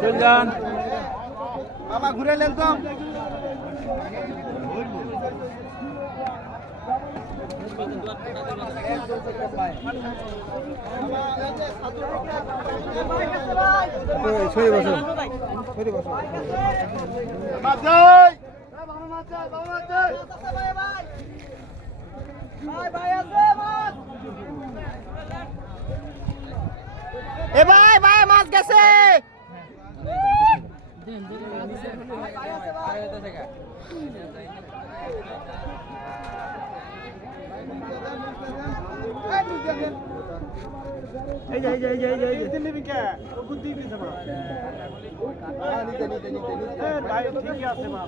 চল যান বাবা ঘুরে নেন তো সরে বসো সরে বসো এ ভাই ভাই মাছ গেছে এই যে দিল্লি কে বুদ্ধি দিছে মা নিতে ভাই ঠিকই আছে মা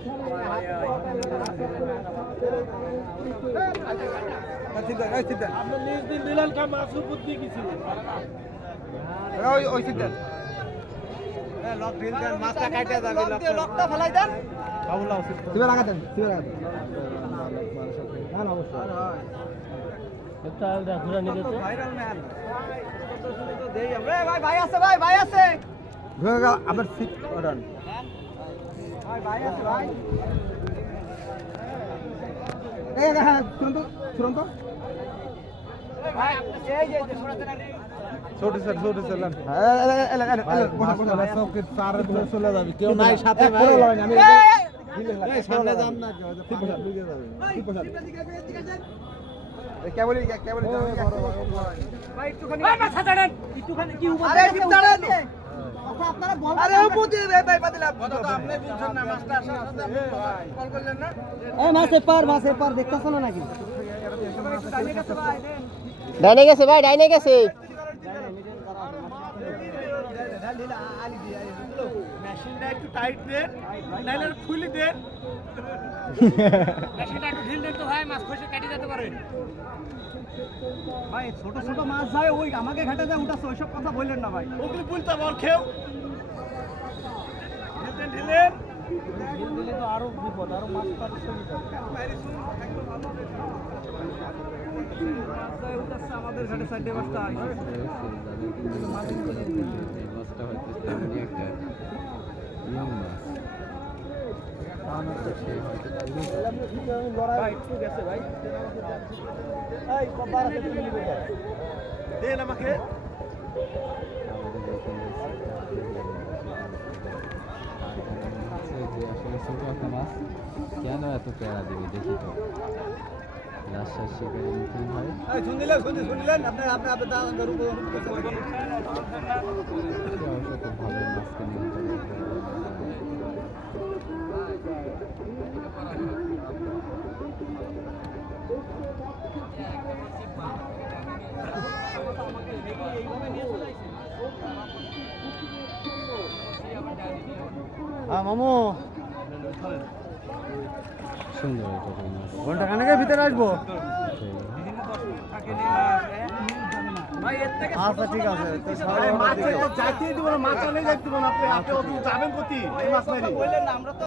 আপনি নিজ দিন দিলেন কা মাছ বুদ্ধি কিছু ওই সিদ্ধেন লক ঢিল দেন মাছটা কাটে যাবে লকটা ফেলাই দেন কাউলা উচিত দিবে লাগা দেন না অবশ্যই একটা আলদা ঘুরা নিয়ে যেতে ভাইরাল ম্যান তো দেই আমরা ভাই আছে ভাই আছে ঘুরে গেল আবার সিট অর্ডার ভাই আছে ভাই এই হ্যাঁ তুরন্ত ভাই এই যে ছোট স্যার চৌকি চার চলে যাবে কেউ নাই সাথে ভাই আমি সামনে যান না ঠিক কে বলি ভাই একটুখানি ভাই মাথা ছাড়েন একটুখানি কি উপর আরে ঠিক ছাড়েন আপনারা বল আরে উপর দিয়ে ভাই পাতিলা কথা তো আপনি বলছেন না মাস্টার সাথে কল করলেন না এই মাছে পার দেখতাছ না নাকি ডাইনে গেছে ভাই ডাইনে গেছে মেশিনটা একটু টাইট দেন নাইলে খুলে দেন মেশিনটা একটু ঢিল দেন তো ভাই মাছ খসে কেটে যেতে পারে ভাই ছোট মাছ যায় ওই আমাকে ঘাটে যায় উঠাছে ওইসব কথা বললেন না ভাই ওগুলো বলতে বল খেও ঢিলেন ঢিল দিলে তো আরো বিপদ আরো মাছ পাচ্ছে আমাদের ঘাটে সাইডে বস্তা মাছটা হয়তো তেমনি একটা ইয়ং মাছ ভাই একটু গেছে ভাই এই কবার আছে তুমি নিবে দেন আমাকে ছোট একটা মাছ কেন এত প্যারা দিবে দেখি তো রাজশাহী শিকারের মতন হয় শুনলেন আপনি দাঁড়ান রূপ খুব ভালো মাছকে নিয়ন্ত্রণ মামু সুন্দর এটা মাছ ঘন্টা খানেকের ভিতরে আসবো আচ্ছা ঠিক আছে মাছ যাইতে দিব না মাছ চলে যাইতে দিব না আপনি যাবেন কোথায় এই মাছ মারি